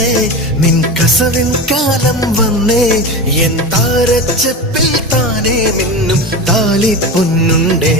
പെണ്ണേ നിൻ കസവിൻ കാലം വന്നേ എൻ താരച്ചപ്പിൽ താനേ മിന്നും താലി പൊന്നുണ്ടേ